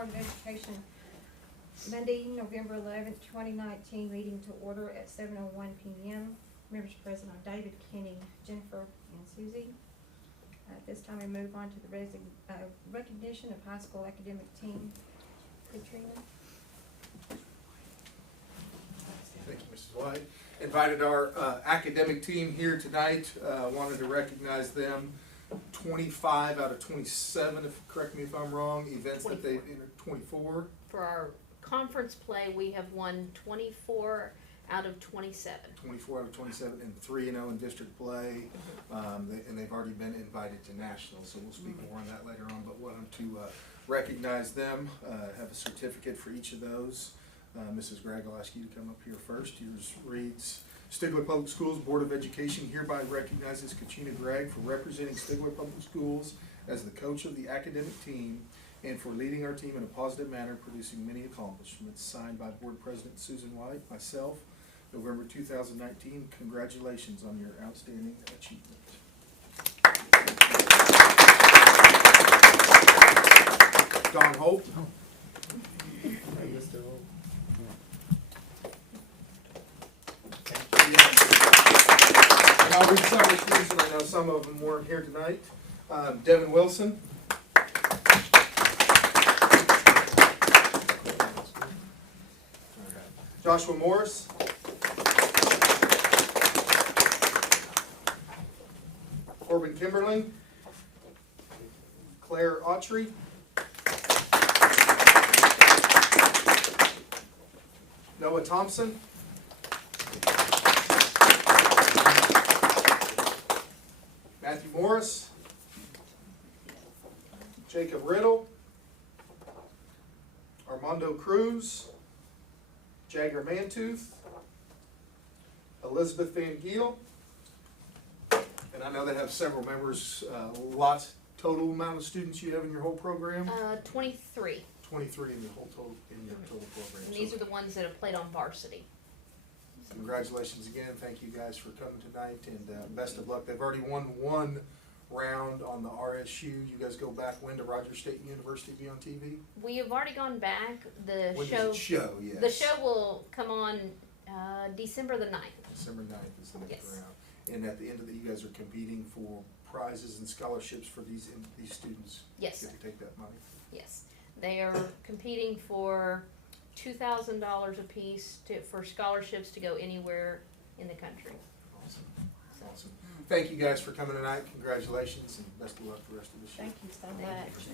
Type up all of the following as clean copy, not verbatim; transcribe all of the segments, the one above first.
Board of Education Monday, November 11th, 2019, meeting to order at 7:01 p.m. Members present are David, Kenny, Jennifer, and Susie. At this time, we move on to the recognition of high school academic team. Katrina. Thank you, Mrs. White. Invited our academic team here tonight. Wanted to recognize them. 25 out of 27, correct me if I'm wrong, events 24. that they entered. 24. For our conference play, we have won 24 out of 27. 24 out of 27 and 3-0 in district play. And they've already been invited to nationals, so we'll speak more on that later on. But wanted to recognize them, have a certificate for each of those. Mrs. Gregg, I'll ask you to come up here first. Yours reads, Stigler Public Schools Board of Education hereby recognizes Katrina Gregg for representing Stigler Public Schools as the coach of the academic team and for leading our team in a positive manner, producing many accomplishments. Signed by Board President Susan White, myself, November 2019. Congratulations on your outstanding achievement. Don Holt. And I'll read some of these, and I know some of them weren't here tonight. Devin Wilson. Joshua Morris. Corbin Kimberling. Claire Autry. Noah Thompson. Matthew Morris. Jacob Riddle. Armando Cruz. Jagger Mantooth. Elizabeth Van Giel. And I know they have several members, lots total amount of students you have in your whole program? 23. 23 in your whole total, total program. And these are the ones that have played on varsity. Congratulations again. Thank you guys for coming tonight, and best of luck. They've already won one round on the RSU. You guys go back when to Rogers State University be on TV? We have already gone back. The When show. does it show? Yes. The show will come on December the 9th. December 9th is the next Yes. round. And at the end of it, you guys are competing for prizes and scholarships for these students. Yes, Get sir. to take that money. Yes. They are competing for $2,000 apiece for scholarships to go anywhere in the country. Awesome. Awesome. Thank you guys for coming tonight. Congratulations and best of luck for the rest of this year. Thank you so much.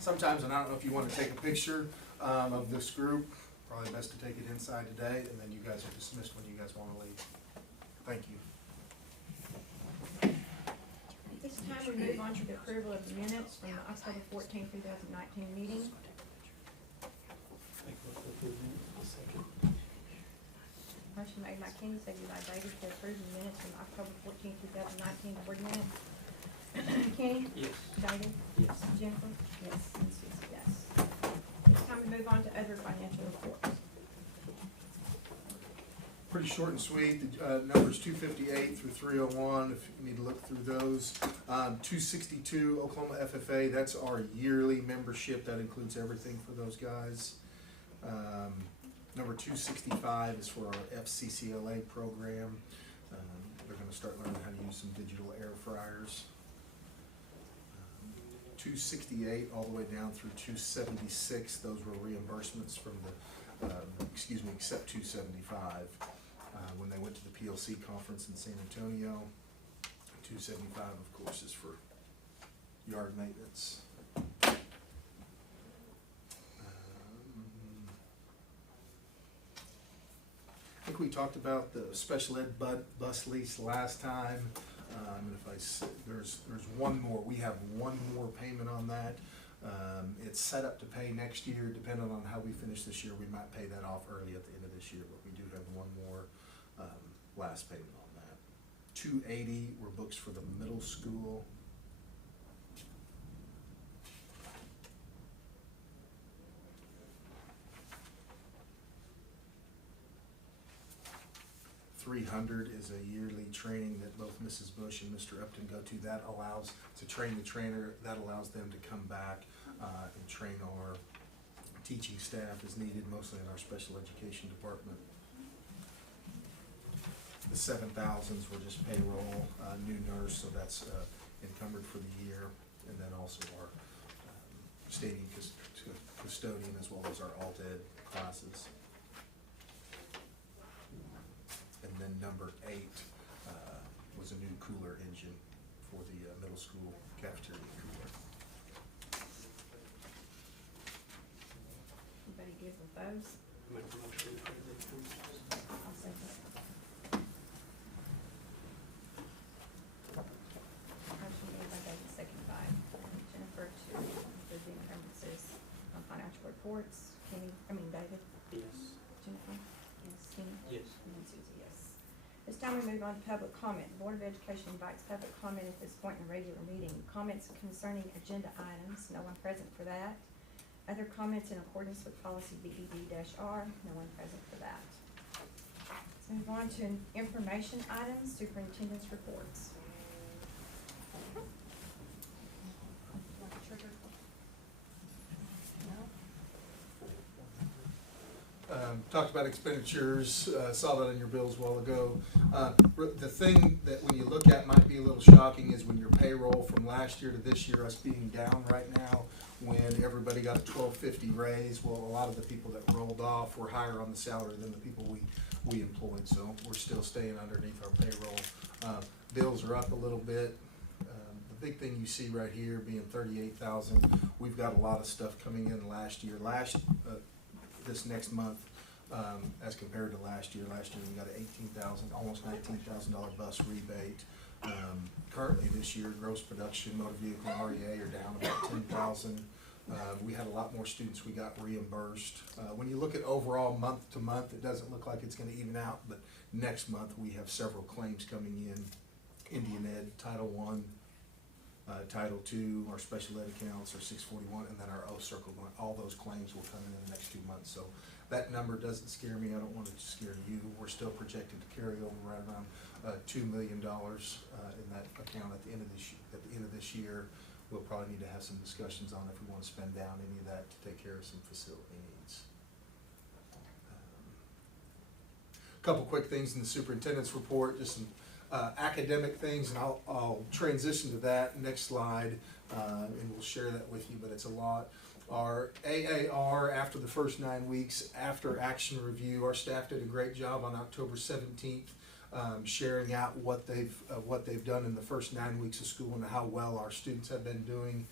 Sometimes, and I don't know if you want to take a picture of this group, probably best to take it inside today, and then you guys are dismissed when you guys want to leave. Thank you. At this time, we move on to the approval of the minutes from the October 14, 2019 meeting. Motion made by Kenny, seconded by David to approve the minutes from the October 14, 2019 board minutes. Kenny? Yes. David? Yes. Jennifer? Yes. And Susie, yes. It's time to move on to other financial reports. Pretty short and sweet. The numbers 258 through 301, if you need to look through those. 262 Oklahoma FFA, that's our yearly membership. That includes everything for those guys. Number 265 is for our FCCLA program. They're going to start learning how to use some digital air fryers. 268 all the way down through 276, those were reimbursements from the, except 275. When they went to the PLC conference in San Antonio. 275, of course, is for yard maintenance. I think we talked about the special ed bus lease last time. And there's one more. We have one more payment on that. It's set up to pay next year. Depending on how we finish this year, we might pay that off early at the end of this year, but we do have one more last payment on that. 280 were books for the middle school. 300 is a yearly training that both Mrs. Bush and Mr. Upton go to. That allows to train the trainer. That allows them to come back and train our teaching staff as needed, mostly in our special education department. The 7,000s were just payroll, new nurse, so that's encumbered for the year, and then also our stadium custodian as well as our alt-ed classes. And then number 8 was a new cooler engine for the middle school cafeteria cooler. Everybody good with those? Make a motion for the expenses. I'll second. Motion made by David, second by Jennifer to approve the encumbrances on financial reports. David, Yes. Jennifer, yes, Kenny, Yes. and Susie, yes. This time we move on to public comment. The Board of Education invites public comment at this point in the regular meeting. Comments concerning agenda items, no one present for that. Other comments in accordance with policy BED-R, no one present for that. Let's move on to information items, superintendent's reports. Want the trigger? No? Talked about expenditures, saw that in your bills a while ago. The thing that when you look at might be a little shocking is when your payroll from last year to this year, us being down right now, when everybody got a $12.50 raise, well, a lot of the people that rolled off were higher on the salary than the people we employed, so we're still staying underneath our payroll. Bills are up a little bit. The big thing you see right here being 38,000, we've got a lot of stuff coming in last year. This next month, as compared to last year we got an $18,000, almost $19,000 bus rebate. Currently this year, gross production, motor vehicle and REA are down about 10,000. We had a lot more students we got reimbursed. When you look at overall month to month, it doesn't look like it's gonna even out, but next month we have several claims coming in. Indian Ed, Title I, Title II, our special ed accounts, our 641, and then our O-Circle, all those claims will come in the next 2 months. So that number doesn't scare me. I don't want it to scare you. We're still projected to carry over right around $2 million in that account at the end of this year. We'll probably need to have some discussions on if we want to spend down any of that to take care of some facility needs. A couple quick things in the superintendent's report, just some academic things, and I'll transition to that next slide, and we'll share that with you, but it's a lot. Our AAR, after the first 9 weeks, after action review, our staff did a great job on October 17th, sharing out what they've done in the first 9 weeks of school and how well our students have been doing.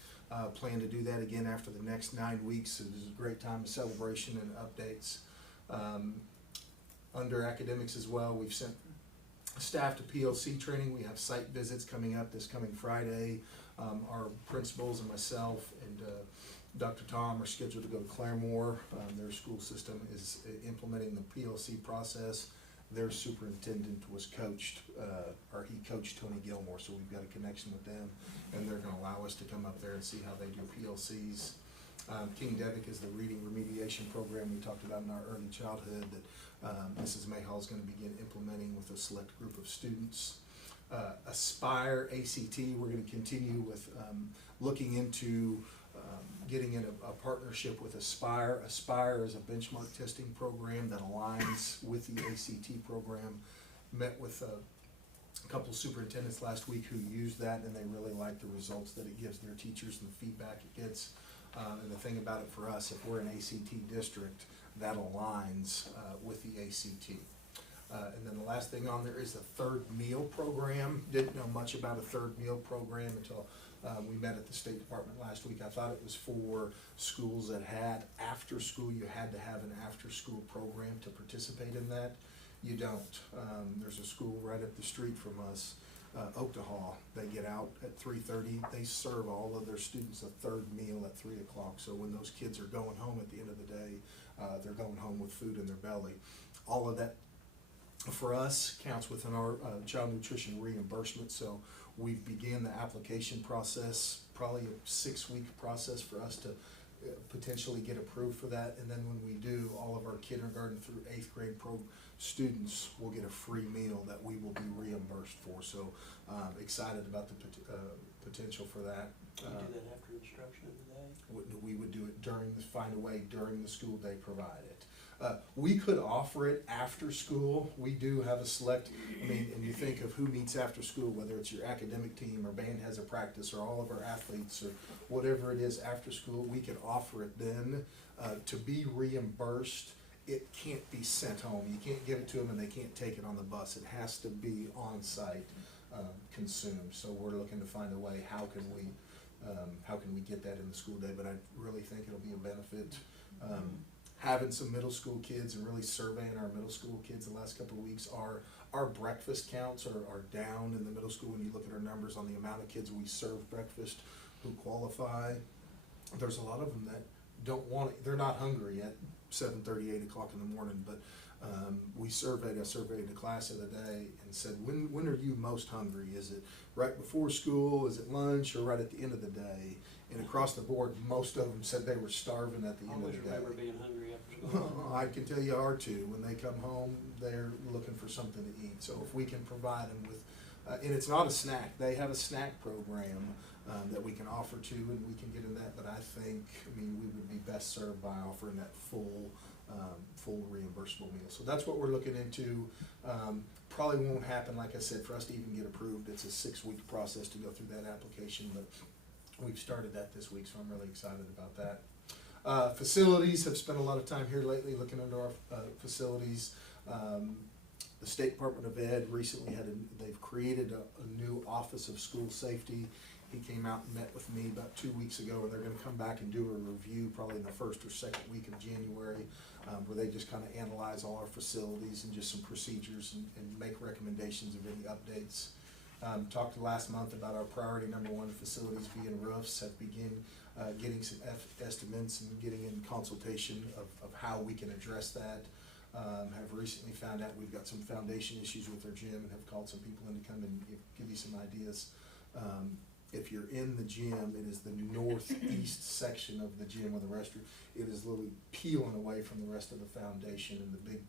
Plan to do that again after the next 9 weeks. It was a great time of celebration and updates. Under academics as well, we've sent staff to PLC training. We have site visits coming up this coming Friday. Our principals and myself and Dr. Tom are scheduled to go to Claremore. Their school system is implementing the PLC process. Their superintendent was coached, or he coached Tony Gilmore, so we've got a connection with them, and they're gonna allow us to come up there and see how they do PLCs. King Devick is the reading remediation program we talked about in our early childhood that Mrs. Mayhall is gonna begin implementing with a select group of students. Aspire ACT, we're gonna continue with looking into getting in a partnership with Aspire. Aspire is a benchmark testing program that aligns with the ACT program. Met with a couple superintendents last week who used that, and they really like the results that it gives their teachers and the feedback it gets. And the thing about it for us, if we're an ACT district, that aligns with the ACT. And then the last thing on there is the third meal program. Didn't know much about a third meal program until we met at the State Department last week. I thought it was for schools that had after school, you had to have an after school program to participate in that. You don't. There's a school right up the street from us, Oaktahaw. They get out at 3:30. They serve all of their students a third meal at 3 o'clock. So when those kids are going home at the end of the day, they're going home with food in their belly. All of that for us counts within our child nutrition reimbursement. So we've began the application process, probably a 6-week process for us to potentially get approved for that, and then when we do, all of our kindergarten through 8th grade students will get a free meal that we will be reimbursed for, so, excited about the potential for that. You do that after instruction of the day? We would do it find a way during the school day, provide it. We could offer it after school. We do have a select, and you think of who meets after school, whether it's your academic team or band has a practice or all of our athletes or whatever it is after school, we could offer it then. To be reimbursed, it can't be sent home. You can't give it to them and they can't take it on the bus. It has to be on-site consumed. So we're looking to find a way, how can we get that in the school day? But I really think it'll be a benefit. Having some middle school kids and really surveying our middle school kids the last couple of weeks, our breakfast counts are down in the middle school. When you look at our numbers on the amount of kids we serve breakfast who qualify, there's a lot of them that don't want it. They're not hungry at 7:30, 8 o'clock in the morning, but I surveyed the class the other day and said, when are you most hungry? Is it right before school? Is it lunch? Or right at the end of the day? And across the board, most of them said they were starving at the end of the day. I always remember being hungry after school. I can tell you are too. When they come home, they're looking for something to eat. So if we can provide them with, and it's not a snack, they have a snack program that we can offer to, and we can get in that. But I think, we would be best served by offering that full reimbursable meal. So that's what we're looking into. Probably won't happen, like I said, for us to even get approved. It's a 6-week process to go through that application, but we've started that this week, so I'm really excited about that. Facilities, have spent a lot of time here lately looking into our facilities. The State Department of Ed recently they've created a new Office of School Safety. He came out and met with me about 2 weeks ago, and they're gonna come back and do a review probably in the 1st or 2nd week of January, where they just kinda analyze all our facilities and just some procedures and make recommendations of any updates. Talked last month about our priority #1 facilities being roofs, have begun getting some estimates and getting in consultation of how we can address that. Have recently found out we've got some foundation issues with our gym and have called some people in to come and give you some ideas. If you're in the gym, it is the northeast section of the gym with the restroom. It is literally peeling away from the rest of the foundation, and the big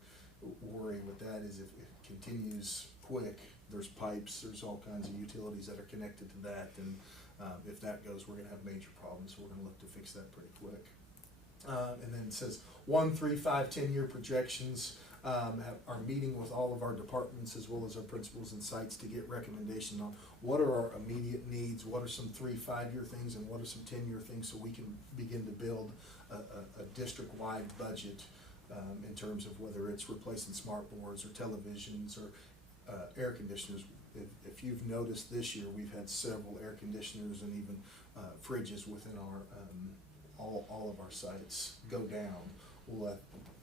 worry with that is if it continues quick, there's pipes, there's all kinds of utilities that are connected to that, and if that goes, we're gonna have major problems, so we're gonna look to fix that pretty quick. And then it says 1, 3, 5, 10-year projections. Are meeting with all of our departments as well as our principals and sites to get recommendations on what are our immediate needs, what are some 3, 5-year things, and what are some 10-year things, so we can begin to build a district-wide budget in terms of whether it's replacing smart boards or televisions or air conditioners. If you've noticed this year, we've had several air conditioners and even fridges within our all of our sites go down.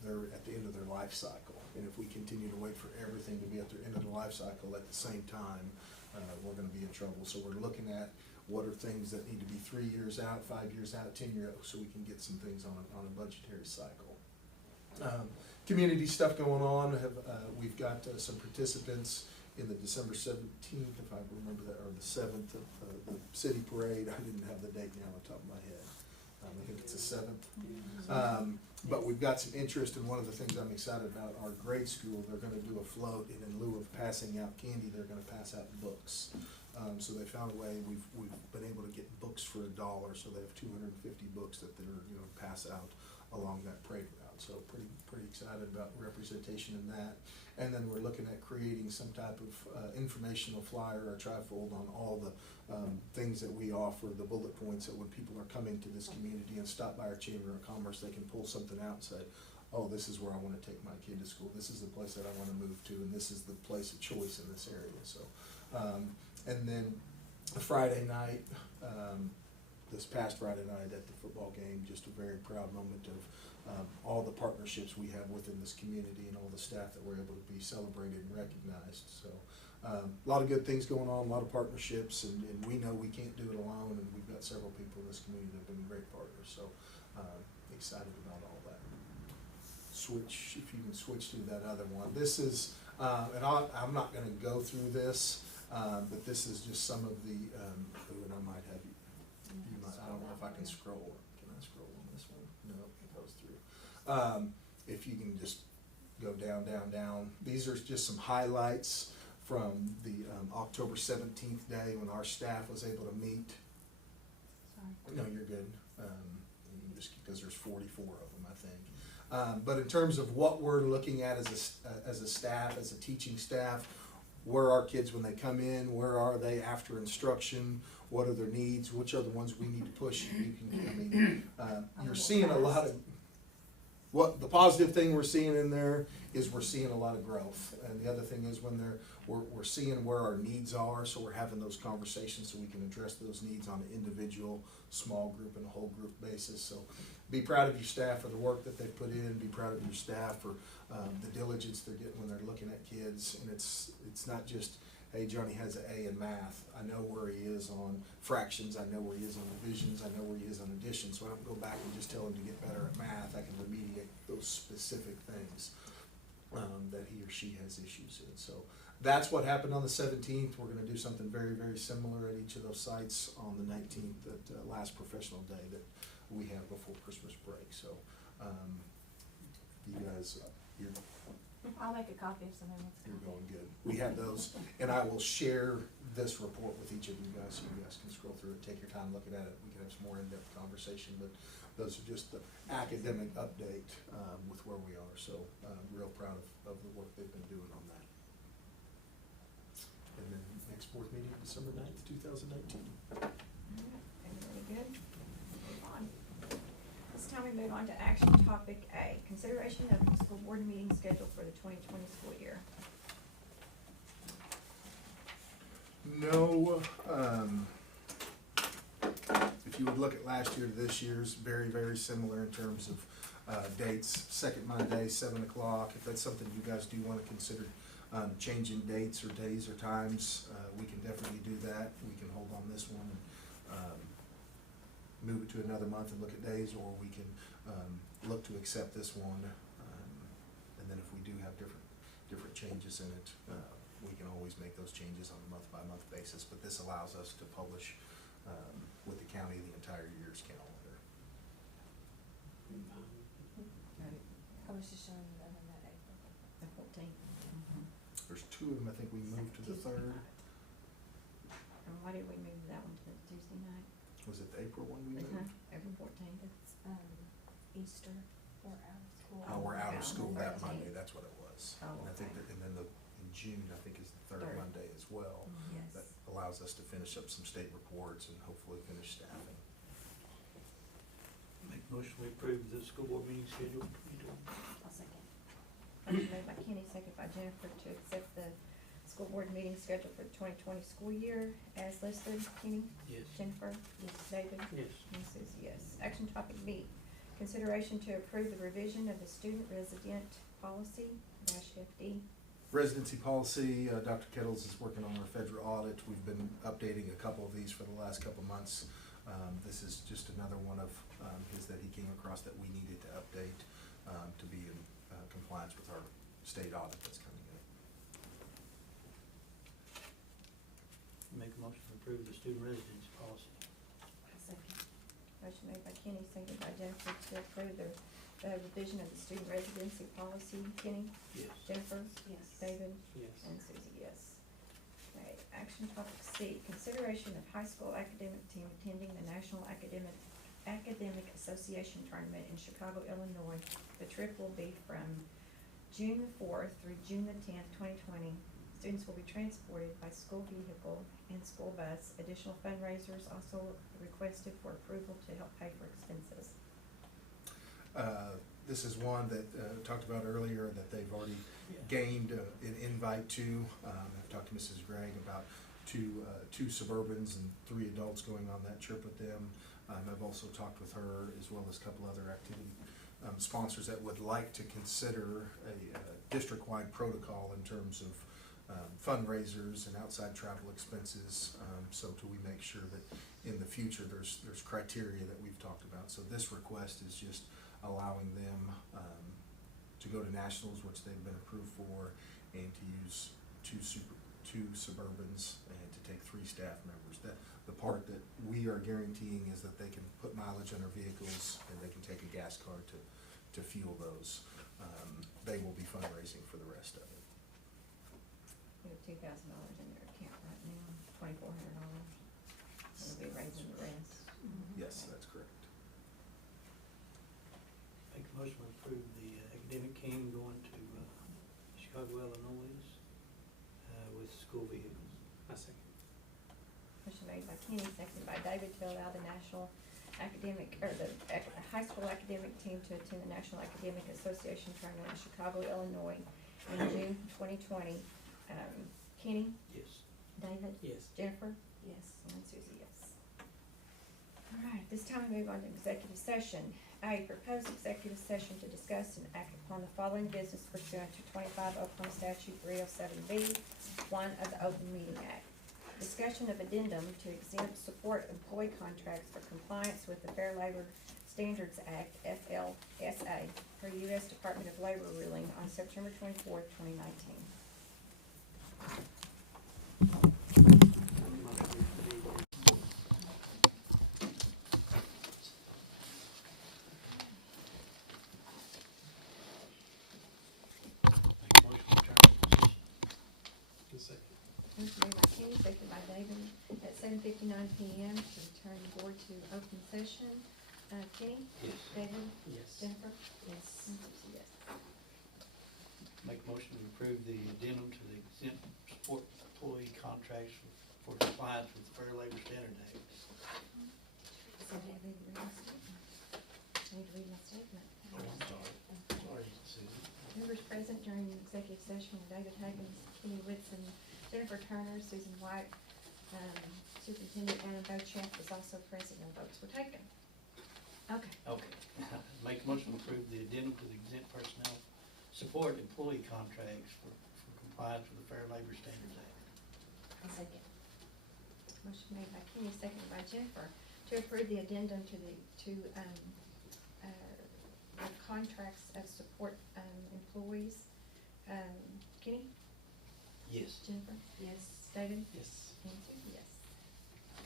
They're at the end of their life cycle, and if we continue to wait for everything to be at their end of the life cycle at the same time, we're going to be in trouble. So we're looking at what are things that need to be 3 years out, 5 years out, 10 years out, so we can get some things on a budgetary cycle. Community stuff going on. We've got some participants in the December 17th, if I remember that, or the 7th of the city parade. I didn't have the date now on the top of my head. I think it's the 7th. But we've got some interest, and one of the things I'm excited about, our grade school, they're gonna do a float, and in lieu of passing out candy, they're gonna pass out books. So they found a way, we've been able to get books for $1, so they have 250 books that they're gonna pass out along that parade route. So pretty excited about representation in that. And then we're looking at creating some type of informational flyer or trifold on all the things that we offer, the bullet points, that when people are coming to this community and stop by our Chamber of Commerce, they can pull something out and say, oh, this is where I want to take my kid to school, this is the place that I want to move to, and this is the place of choice in this area. So, and then Friday night, this past Friday night at the football game, just a very proud moment of all the partnerships we have within this community and all the staff that we're able to be celebrated and recognized. So a lot of good things going on, a lot of partnerships, and we know we can't do it alone, and we've got several people in this community that have been great partners. So excited about all that. Switch, if you can switch to that other one. This is, and I'm not going to go through this, but this is just some of the, and I might have you might, I don't know if I can scroll. Can I scroll on this one? If you can just go down, down, down. These are just some highlights from the October 17th day when our staff was able to meet. Sorry. No, you're good. Just because there's 44 of them, I think. But in terms of what we're looking at as a staff, as a teaching staff, where are kids when they come in? Where are they after instruction? What are their needs? Which are the ones we need to push? You're seeing a lot of. What the positive thing we're seeing in there is we're seeing a lot of growth, and the other thing is when we're seeing where our needs are, so we're having those conversations so we can address those needs on an individual, small group, and a whole group basis. So be proud of your staff for the work that they put in. Be proud of your staff for the diligence they're getting when they're looking at kids, and it's not just, hey, Johnny has an A in math. I know where he is on fractions. I know where he is on divisions. I know where he is on addition. So I don't go back and just tell him to get better at math. I can remediate those specific things that he or she has issues in. So that's what happened on the 17th. We're going to do something very, very similar at each of those sites on the 19th, that last professional day that we have before Christmas break. So you guys, I'll make a copy if someone wants a you're copy. going good. We have those, and I will share this report with each of you guys, so you guys can scroll through it, take your time looking at it. We can have some more in-depth conversation, but those are just the academic update with where we are. So real proud of the work they've been doing on that. And then next board meeting, December 9th, 2019. Everybody good? Move on. This time we move on to action topic A, consideration of the school board meeting schedule for the 2020 school year. No, if you would look at last year to this year's, very, very similar in terms of dates. Second Monday, 7 o'clock. If that's something you guys do want to consider changing dates or days or times, we can definitely do that. We can hold on this one and move it to another month and look at days, or we can look to accept this one. And then if we do have different changes in it, we can always make those changes on a month-by-month basis. But this allows us to publish with the county the entire year's calendar. I was just showing you that in that April. The 14th. There's two of them, I think we moved to the third. And why did we move that one to the Tuesday night? Was it the April one we moved? April 14th. It's, Easter, we're out of school. Oh, we're out of Yeah, school that 14th. Monday, that's what it was. Oh, And I think okay. that, and then in June, I think is the third Third. Monday as well. Yes. That allows us to finish up some state reports and hopefully finish staffing. Make a motion we approve the school board meeting schedule for 2020. I'll second. Motion made by Kenny, second by Jennifer to accept the school board meeting schedule for the 2020 school year as listed. Kenny? Yes. Jennifer? Yes. David? Yes. And Susie, yes. Action topic B, consideration to approve the revision of the student resident policy -FD. Residency policy, Dr. Kettles is working on our federal audit. We've been updating a couple of these for the last couple of months. This is just another one of his that he came across that we needed to update to be in compliance with our state audit that's coming in. Make a motion to approve the student residency policy. I'll second. Motion made by Kenny, seconded by Jennifer to approve the revision of the student residency policy. Kenny? Yes. Jennifer? Yes. David? Yes. And Susie, yes. Okay, action topic C, consideration of high school academic team attending the National Academic Association Tournament in Chicago, Illinois. The trip will be from June the 4th through June the 10th, 2020. Students will be transported by school vehicle and school bus. Additional fundraisers also requested for approval to help pay for expenses. This is one that talked about earlier that they've already gained an invite to. I've talked to Mrs. Gregg about two Suburbans and 3 adults going on that trip with them. I've also talked with her as well as a couple other activity sponsors that would like to consider a district-wide protocol in terms of fundraisers and outside travel expenses. So do we make sure that in the future there's criteria that we've talked about. So this request is just allowing them to go to nationals, which they've been approved for, and to use two Suburbans and to take 3 staff members. The part that we are guaranteeing is that they can put mileage on their vehicles and they can take a gas card to to fuel those. They will be fundraising for the rest of it. We have $2,000 in their account right now, $2,400. We'll be raising the rest. Yes, that's correct. Make a motion to approve the academic team going to Chicago, Illinois, with school vehicles. I second. Motion made by Kenny, seconded by David to allow the national academic, or the high school academic team to attend the National Academic Association Tournament in Chicago, Illinois in June 2020. Kenny, Yes. David, Yes. Jennifer, Yes. and Susie, yes. All right, this time we move on to executive session. A, proposed executive session to discuss and act upon the following business pursuant to 25 Oklahoma Statute 307B, 1 of the Open Meeting Act. Discussion of addendum to exempt support employee contracts for compliance with the Fair Labor Standards Act, FLSA, per U.S. Department of Labor ruling on September 24th, 2019. Make a motion to return to position. I second. Motion made by Kenny, seconded by David, at 7:59 PM to return the board to open session. Kenny? Yes. David? Yes. Jennifer? Yes. And Susie, yes. Make a motion to approve the addendum to the exempt support employee contracts for compliance with the Fair Labor Standards Act. So do I need to read my statement? I need to read my statement. Oh, I'm sorry. Sorry, Susan. Members present during the executive session were David Huggins, Kenny Whitson, Jennifer Turner, Susan White, Superintendent Anna Bochamp was also present, and votes were taken. Okay. Okay. Make a motion to approve the addendum to the exempt personnel support employee contracts for compliance with the Fair Labor Standards Act. I second. Motion made by Kenny, seconded by Jennifer, to approve the addendum to the contracts of support employees. Kenny? Yes. Jennifer? Yes. David? Yes. And Susie, yes.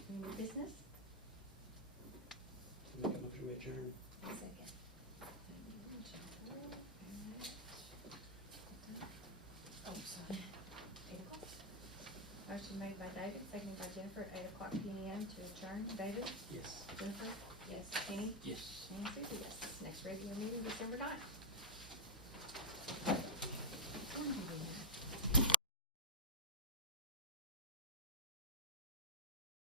Any new business? Make a motion to adjourn. I second. Oh, sorry. 8 o'clock. Motion made by David, seconded by Jennifer at 8 o'clock PM to adjourn. David? Yes. Jennifer? Yes. Kenny? Yes. And Susie, yes. Next regular